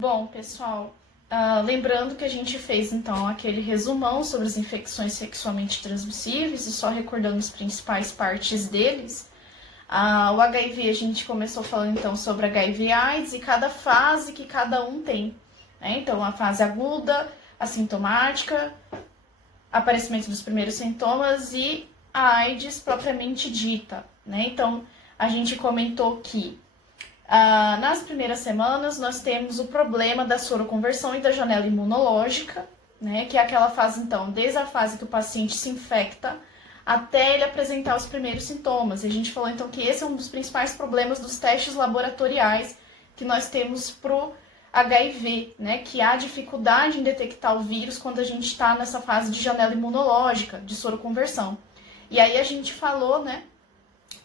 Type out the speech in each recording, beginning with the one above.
Bom, pessoal, lembrando que a gente fez, então, aquele resumão sobre as infecções sexualmente transmissíveis e só recordando as principais partes deles. O HIV, a gente começou falando, então, sobre HIV AIDS e cada fase que cada um tem, né? Então, a fase aguda, assintomática, aparecimento dos primeiros sintomas e a AIDS propriamente dita, né? Então, a gente comentou que nas primeiras semanas, nós temos o problema da soroconversão e da janela imunológica, né, que é aquela fase, então, desde a fase que o paciente se infecta até ele apresentar os primeiros sintomas. E a gente falou, então, que esse é um dos principais problemas dos testes laboratoriais que nós temos para o HIV, né, que há dificuldade em detectar o vírus quando a gente está nessa fase de janela imunológica, de soroconversão. E aí a gente falou, né,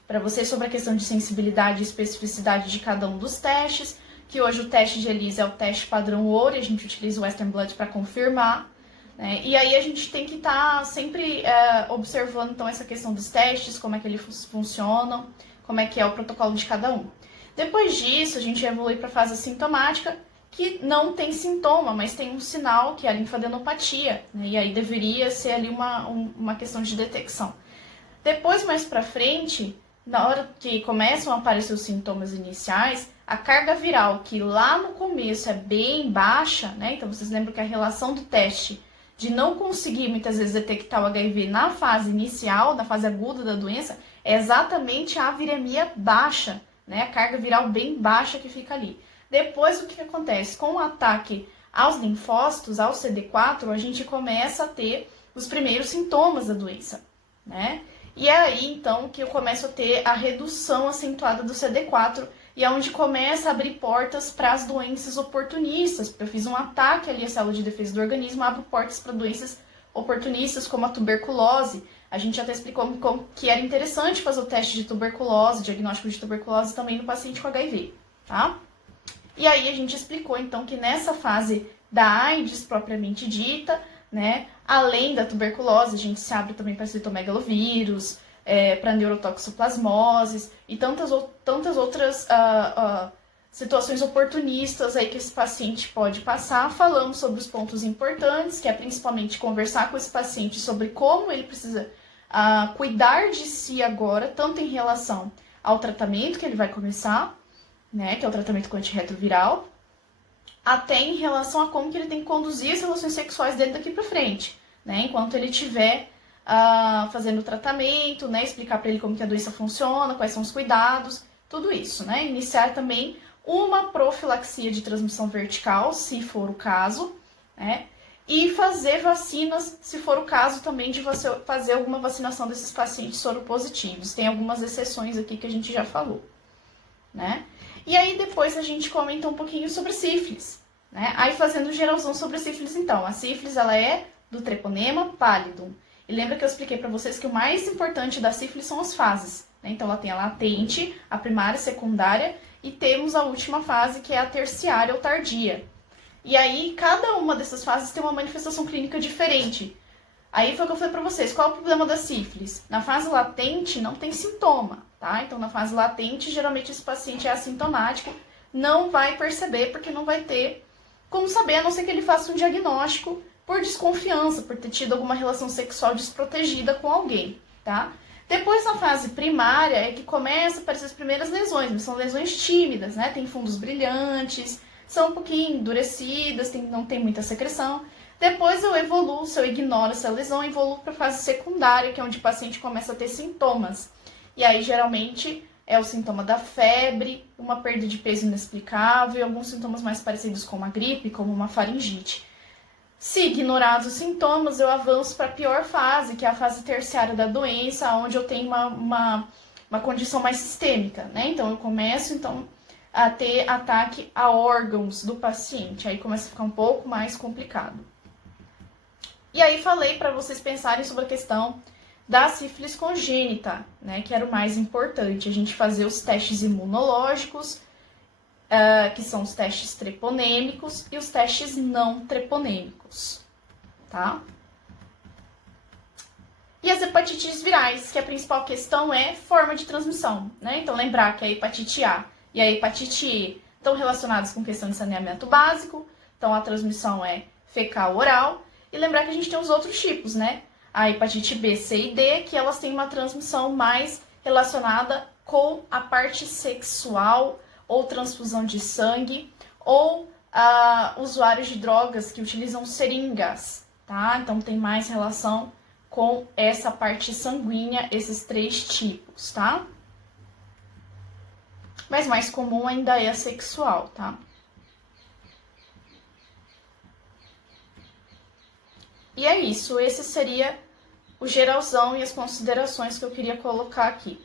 para vocês sobre a questão de sensibilidade e especificidade de cada um dos testes, que hoje o teste de ELISA é o teste padrão ouro, e a gente utiliza o Western Blot para confirmar, né? E aí a gente tem que estar sempre observando então essa questão dos testes, como é que eles funcionam, como é que é o protocolo de cada um. Depois disso, a gente evolui para a fase assintomática, que não tem sintoma, mas tem um sinal, que é a linfadenopatia, né? E aí deveria ser ali uma questão de detecção. Depois, mais para frente, na hora que começam a aparecer os sintomas iniciais, a carga viral, que lá no começo é bem baixa, né? Então, vocês lembram que a relação do teste de não conseguir, muitas vezes, detectar o HIV na fase inicial, na fase aguda da doença, é exatamente a viremia baixa, né? A carga viral bem baixa que fica ali. Depois, o que acontece? Com o ataque aos linfócitos, ao CD4, a gente começa a ter os primeiros sintomas da doença, né? E é aí, então, que eu começo a ter a redução acentuada do CD4 e é onde começa a abrir portas para as doenças oportunistas, porque eu fiz um ataque ali à célula de defesa do organismo, abro portas para doenças oportunistas, como a tuberculose. A gente até explicou como que era interessante fazer o teste de tuberculose, diagnóstico de tuberculose também no paciente com HIV, tá? E aí a gente explicou, então, que nessa fase da AIDS propriamente dita, né, além da tuberculose, a gente se abre também para citomegalovírus, para neurotoxoplasmoses e tantas outras situações oportunistas aí que esse paciente pode passar. Falamos sobre os pontos importantes, que é principalmente conversar com esse paciente sobre como ele precisa cuidar de si agora, tanto em relação ao tratamento que ele vai começar, né, que é o tratamento com antirretroviral, até em relação a como que ele tem que conduzir as relações sexuais dele daqui para frente, né? Enquanto ele estiver fazendo o tratamento, né? Explicar para ele como que a doença funciona, quais são os cuidados, tudo isso, né? Iniciar também uma profilaxia de transmissão vertical, se for o caso, né? E fazer vacinas, se for o caso também de você fazer alguma vacinação desses pacientes soropositivos. Tem algumas exceções aqui que a gente já falou, né? E aí depois a gente comenta um pouquinho sobre sífilis, né? Aí fazendo geralzão sobre sífilis, então. A sífilis, ela é do treponema pallidum. E lembra que eu expliquei para vocês que o mais importante da sífilis são as fases, né? Então ela tem a latente, a primária, a secundária e temos a última fase que é a terciária ou tardia. E aí cada uma dessas fases tem uma manifestação clínica diferente. Aí foi o que eu falei para vocês, qual é o problema da sífilis? Na fase latente não tem sintoma, tá? Então na fase latente, geralmente esse paciente é assintomático, não vai perceber porque não vai ter como saber, a não ser que ele faça um diagnóstico por desconfiança, por ter tido alguma relação sexual desprotegida com alguém, tá? Depois na fase primária é que começa a aparecer as primeiras lesões, mas são lesões tímidas, né? Tem fundos brilhantes, são um pouquinho endurecidas, não tem muita secreção. Depois eu evoluo, se eu ignoro essa lesão, eu evoluo para a fase secundária, que é onde o paciente começa a ter sintomas. E aí, geralmente, é o sintoma da febre, uma perda de peso inexplicável e alguns sintomas mais parecidos com uma gripe, como uma faringite. Se ignorados os sintomas, eu avanço para a pior fase, que é a fase terciária da doença, onde eu tenho uma condição mais sistêmica, né? Então, eu começo, a ter ataque a órgãos do paciente. Aí começa a ficar um pouco mais complicado. E aí falei para vocês pensarem sobre a questão da sífilis congênita, né, que era o mais importante, a gente fazer os testes imunológicos, que são os testes treponêmicos e os testes não treponêmicos, tá? E as hepatites virais, que a principal questão é forma de transmissão, né? Então lembrar que a hepatite A e a hepatite E estão relacionadas com questão de saneamento básico, então a transmissão é fecal-oral. E lembrar que a gente tem os outros tipos, né? A hepatite B, C e D, que elas têm uma transmissão mais relacionada com a parte sexual, ou transfusão de sangue, ou usuários de drogas que utilizam seringas, tá? Então tem mais relação com essa parte sanguínea, esses 3 tipos, tá? Mas mais comum ainda é a sexual, tá? E é isso, esse seria o geralzão e as considerações que eu queria colocar aqui.